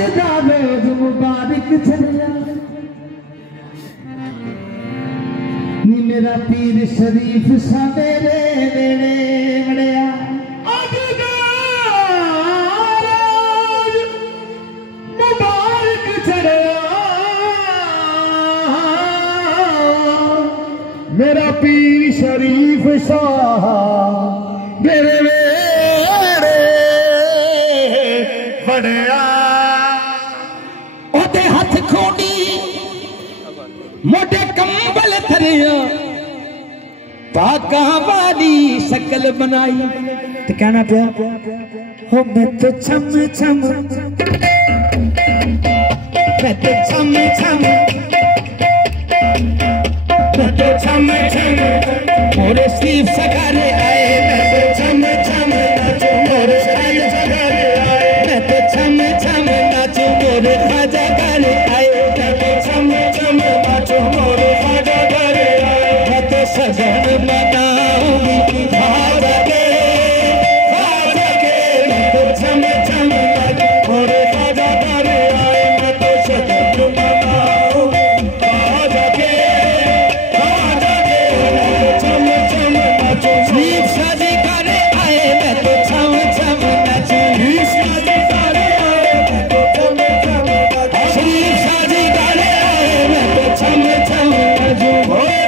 रोज मुबारक चलिया नी मेरा पीर शरीफ सवेरे वेले बड़िया अज दा रोज मुबारक चलिया मेरा पीर शरीफ शाह मेरे वेले बड़िया हाथ खोड़ी मोटे कंबल थरिया पाका वाली शक्ल बनाई तो कहना पिया हो मैं तो छम छम मैं तो छम छम मैं तो छम छम मोरे स्लीव सगारे आए मैं तो छम छम नाचो मोरे स्लीव सगारे आए मैं तो छम छम नाचो मोरे खाजा गारे आए मैं तो छम छम नाचो मोरे खाजा गारे आए मैं तो सजन मनाऊंगी खाजा के मैं तो छम छम नाचो मोरे खाजा गारे आए मैं तो सजन मनाऊंगी खाजा के छम छम नाचो स्लीव शादी गारे आए मैं तो छम छम नाचो शादी गारे आए मैं तो छम छम नाचो स्लीव शादी गारे आए मैं तो छम छम नाचो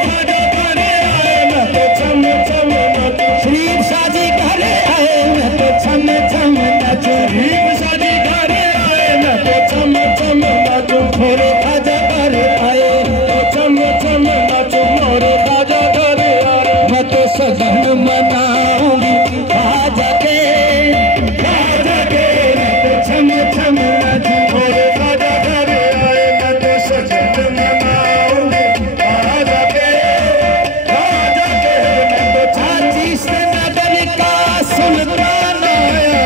खाजा गारे आए मैं तो छम छम नाचो स्लीव शादी गारे आए मैं तो छम छम नाचो स्लीव शादी गारे आए मैं तो छम छम नाचो मोरे खाजा गारे आए तो छम छम नाचो मोरे खाजा गारे आए मैं तो सजन मनाऊंगी खाजा के मैं तो छम छम नाचो मोरे खाजा गारे आए मैं तो सजन मनाऊंगी खाजा के मैं तो चाची से नगर का सुल्तान आया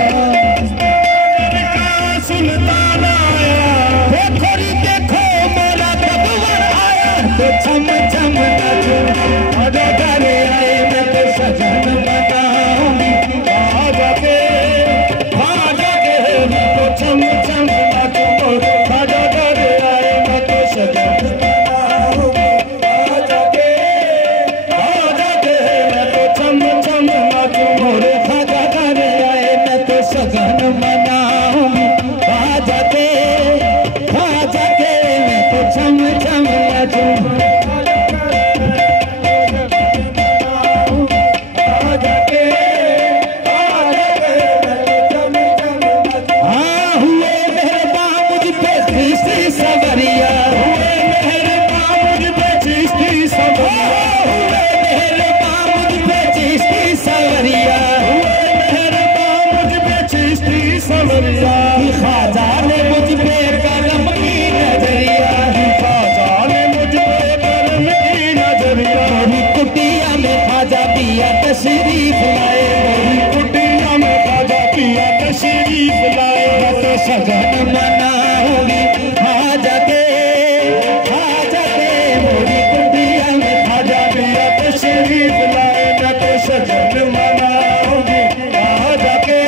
सुल्तान आया देखो री देखो मोरा कबूतर आया तो छम छम नाचो खाजा गारे आए मैं तो सजन मनाऊंगी खाजा के मैं तो छम छम नाचो खाजा गारे आए मैं तो सजन मनाऊंगी खाजा के मैं तो छम छम नाचो मोरे खाजा गारे आए मैं तो सजन मनाऊंगी खाजा के मैं तो छम छम नाचो हाँ हुए मेहरबान मुझ पे तीसरी सवरिया हुए मेहरबान मुझ पे तीसरी सवरिया हुए मेहरबान मुझ पे तीसरी सवरिया हुए मेहरबान मुझ पे तीसरी सवरिया खाजा ने मुझ पे करम की नजरिया खाजा ने मुझ पे करम की नजरिया मोरी कुटिया में खाजा पिया तशरीफ लाए मोरी कुटिया में खाजा पिया तशरीफ लाए मैं तो सजन मनाऊंगी खाजा के मोरी कुटिया में खाजा पिया तशरीफ लाए मैं तो सजन मनाऊंगी खाजा के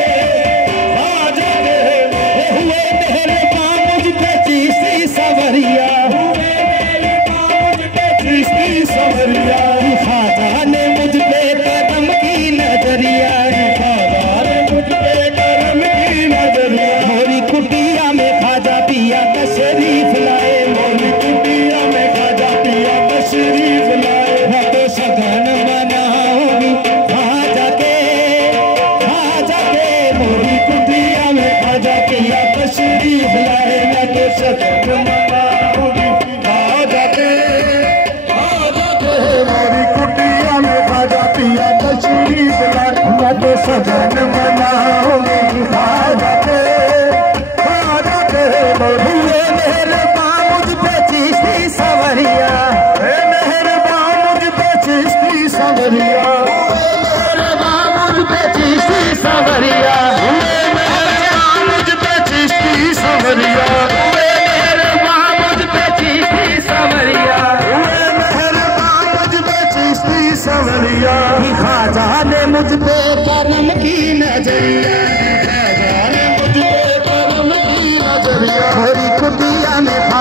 हुए मेहरबान मुझ पे तीसरी सवरिया हुए मेहरबान मुझ पे तीसरी सवरिया खाजा ने मुझ पे करम की नजरिया खाजा ने मुझ पे करम की नजरिया मोरी कुटिया में खाजा पिया तशरीफ लाए मोरी कुटिया में खाजा पिया तशरीफ लाए मैं तो सजन मनाऊंगी खाजा के मोरी कुटिया में खाजा पिया तशरीफ लाए मैं तो सजन मनाऊंगी खाजा के मोरी कुटिया में खाजा पिया तशरीफ लाए मैं तो सजन मनाऊंगी खाजा के हुए मेहरबान मुझ पे चिश्ती सवरिया मेहरबान मुझ पे चिश्ती सवरिया मेहरबान मुझ पे चिश्ती सवरिया मेहरबान मुझ पे चिश्ती सवरिया मेहरबान मुझ पे चिश्ती सवरिया मेहरबान मुझ पे चिश्ती सवरिया खाजा ने मुझ पे करम की नजरिया खाजा ने मुझ पे करम की नजरिया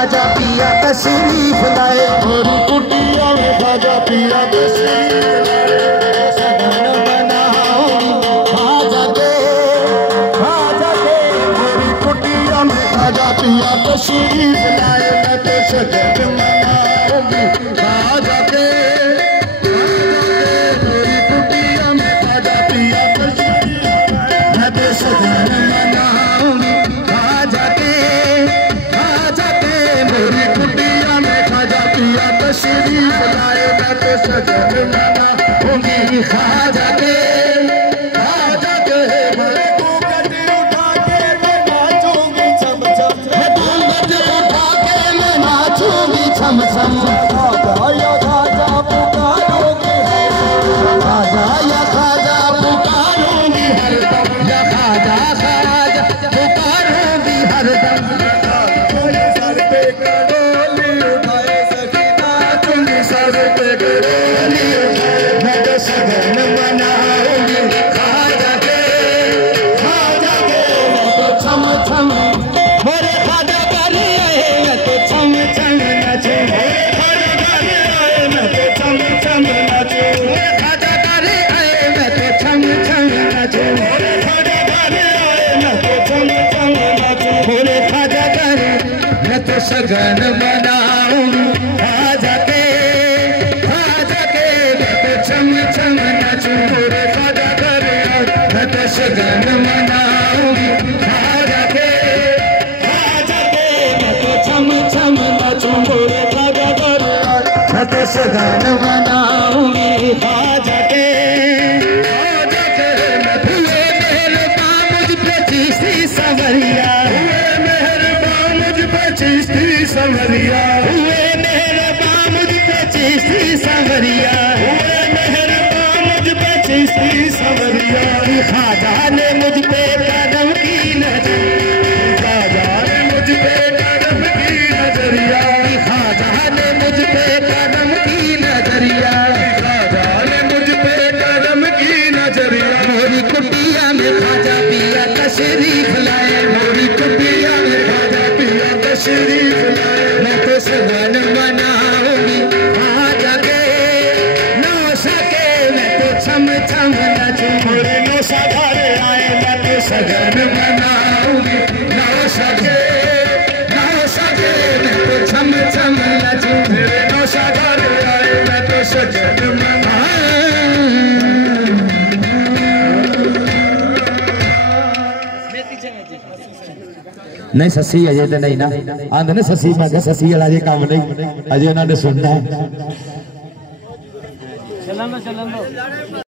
खाजा पिया तशरीफ लाए, मोरी कुटिया में खाजा पिया तशरीफ लाए। सगन मनाऊंगी खाजा के मोरी कुटिया में खाजा पिया तशरीफ लाए। मैं तो सगन मनाऊंगी खाजा के मोरी कुटिया में खाजा पिया तशरीफ लाए। मैं तो सगन मनाऊंगी खाजा के मोरी कुटिया में खाजा पिया तशरीफ लाए। मैं तो सगन मनाऊंगी खाजा के मैं घूंघट उठा के मैं नाचूंगी छम छम, मैं घूंघट उठा के मैं नाचूंगी छम छम। खाजा या खाजा पुकारूंगी, खाजा या खाजा पुकारूंगी हरदम, या खाजा खाजा पुकारूंगी हरदम। सर पे कड़ोली उठाए सकीना चुंगी, सर पे कड़ोली उठाए। मैं तो सगन मनाऊंगी खाजा के मैं तो छम छम, मेरे खाजा कर आए मैं तो छम छम नाचूं, मेरे खाजा कर आए मैं तो छम छम नाचूं, मेरे खाजा कर आए मैं तो छम छम नाचूं, मेरे खाजा कर आए मैं तो छम छम नाचूं, मेरे खाजा कर मैं तो सगन मनाऊंगी खाजा के मैं तो छम छम नाचूं, मेरे खाजा कर मैं तो सगन मनाऊंगी खाजा के मैं तो छम छम नाचूं, मेरे खाजा कर मैं तो सगन मनाऊंगी खाजा के मैं हुए मेहरबान मुझ पे चिश्ती संवरिया, हुए मेहरबान मुझ पे चिश्ती संवरिया, हुए मेहरबान मुझ पे चिश्ती संवरिया, हुए मेहरबान मुझ पे चिश्ती संवरिया। खाजा ने मुझ पे कदम की नजर, खाजा ने मुझ पे कदम की नजरिया, खाजा ने मुझ पे कदम की नजरिया, खाजा ने मुझ पे कदम की नजरिया। मोरी कुटिया में खाजा पिया तशरीफ लाए, मोरी कुटिया में खाजा पिया तशरीफ लाए। मैं तो सगन मनाऊंगी खाजा के नौशा के मैं तो छम छम नाचूं, मोरे नौशा घर आए मैं तो सगन मनाऊंगी नौशा के मैं तो छम छम नाचूं, मेरे नौशा घर आए मैं तो सगन नहीं ससी अजे तो नहीं ना आंदे ने ससी, मैं क्या ससी वाला जे काम नहीं अजे उन्होंने सुनना है।